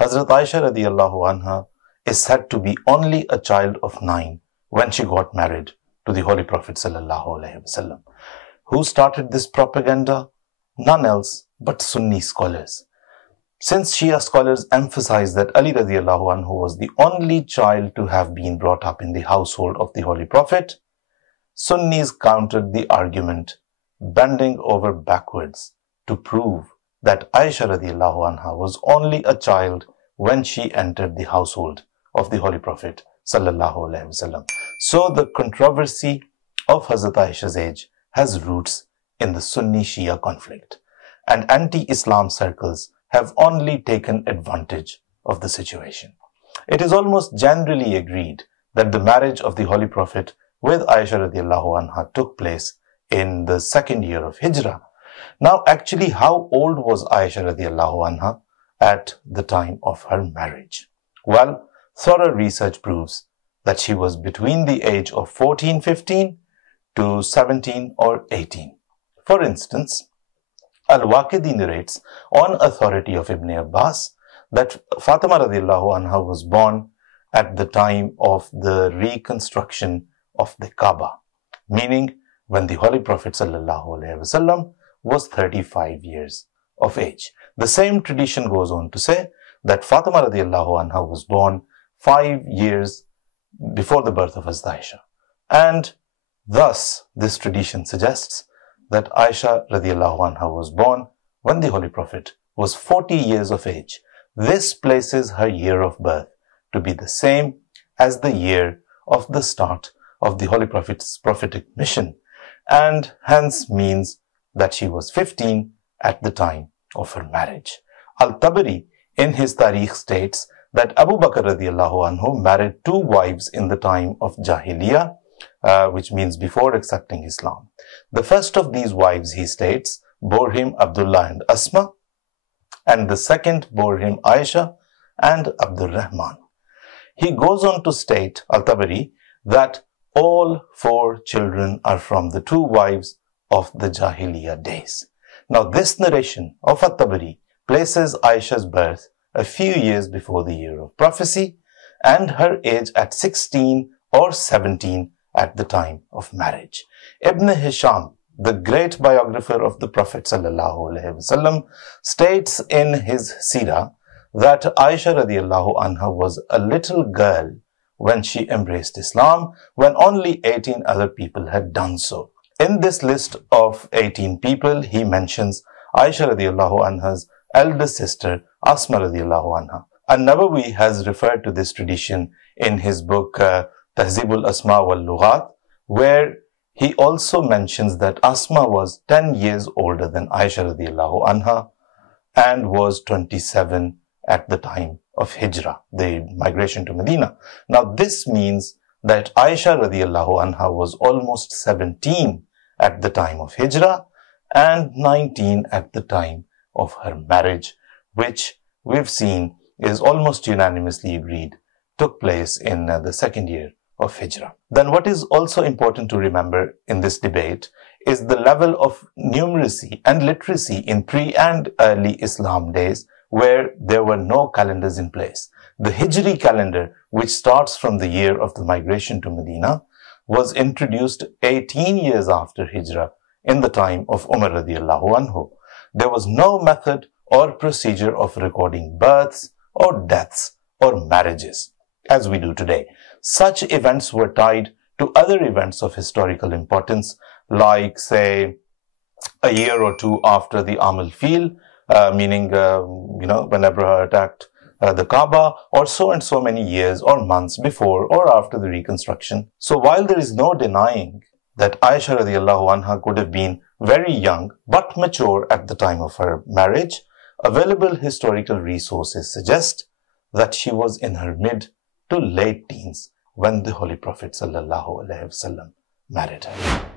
Hazrat Aisha radiallahu anha is said to be only a child of 9 when she got married to the Holy Prophet sallallahu alaihi wasallam. Who started this propaganda? None else but Sunni scholars. Since Shia scholars emphasize that Ali radiallahu anhu was the only child to have been brought up in the household of the Holy Prophet, Sunnis countered the argument, bending over backwards to prove that Aisha radiallahu anha was only a child when she entered the household of the Holy Prophet sallallahu alaihi wasallam. So the controversy of Hazrat Aisha's age has roots in the Sunni-Shia conflict, and anti-Islam circles have only taken advantage of the situation. It is almost generally agreed that the marriage of the Holy Prophet with Aisha radiallahu anha took place in the 2nd year of Hijrah. Now, actually, how old was Aisha radiallahu anha at the time of her marriage? Well, thorough research proves that she was between the age of 14, 15 to 17 or 18. For instance, al-Waqidi narrates on authority of Ibn Abbas that Fatima radiallahu anha was born at the time of the reconstruction of the Kaaba, meaning when the Holy Prophet sallallahu alaihi wasallam was 35 years of age. The same tradition goes on to say that Fatima radiallahu anha was born 5 years before the birth of Hazrat Aisha. And thus, this tradition suggests that Aisha radiallahu anha was born when the Holy Prophet was 40 years of age. This places her year of birth to be the same as the year of the start of the Holy Prophet's prophetic mission, and hence means that she was 15 at the time of her marriage. Al-Tabari in his Tarikh states that Abu Bakr radiallahu anhu married 2 wives in the time of Jahiliyyah, which means before accepting Islam. The first of these wives, he states, bore him Abdullah and Asma, and the second bore him Aisha and Abdul Rahman. He goes on to state, Al-Tabari, that all 4 children are from the 2 wives of the Jahiliyyah days. Now, this narration of at-Tabari places Aisha's birth a few years before the year of prophecy and her age at 16 or 17 at the time of marriage. Ibn Hisham, the great biographer of the Prophet ﷺ, states in his Sirah that Aisha radiallahu anha was a little girl when she embraced Islam, when only 18 other people had done so. In this list of 18 people, he mentions Aisha radiallahu anha's elder sister, Asma radiallahu anha. An-Nawawi has referred to this tradition in his book Tahzib al-Asma al-Lughaat, where he also mentions that Asma was 10 years older than Aisha radiallahu anha and was 27 at the time of Hijrah, the migration to Medina. Now, this means that Aisha radiallahu anha was almost 17 at the time of Hijrah and 19 at the time of her marriage, which we've seen is almost unanimously agreed took place in the 2nd year of Hijrah. Then what is also important to remember in this debate is the level of numeracy and literacy in pre and early Islam days, where there were no calendars in place. The Hijri calendar, which starts from the year of the migration to Medina, was introduced 18 years after Hijrah in the time of Umar radiallahu anhu. There was no method or procedure of recording births or deaths or marriages as we do today. Such events were tied to other events of historical importance, like, say, a year or 2 after the Am al-Fil, meaning, when Abraha attacked the Kaaba, or so and so many years or months before or after the reconstruction. So while there is no denying that Aisha radiallahu anha could have been very young but mature at the time of her marriage, available historical resources suggest that she was in her mid to late teens when the Holy Prophet sallallahu alaihi wasallam married her.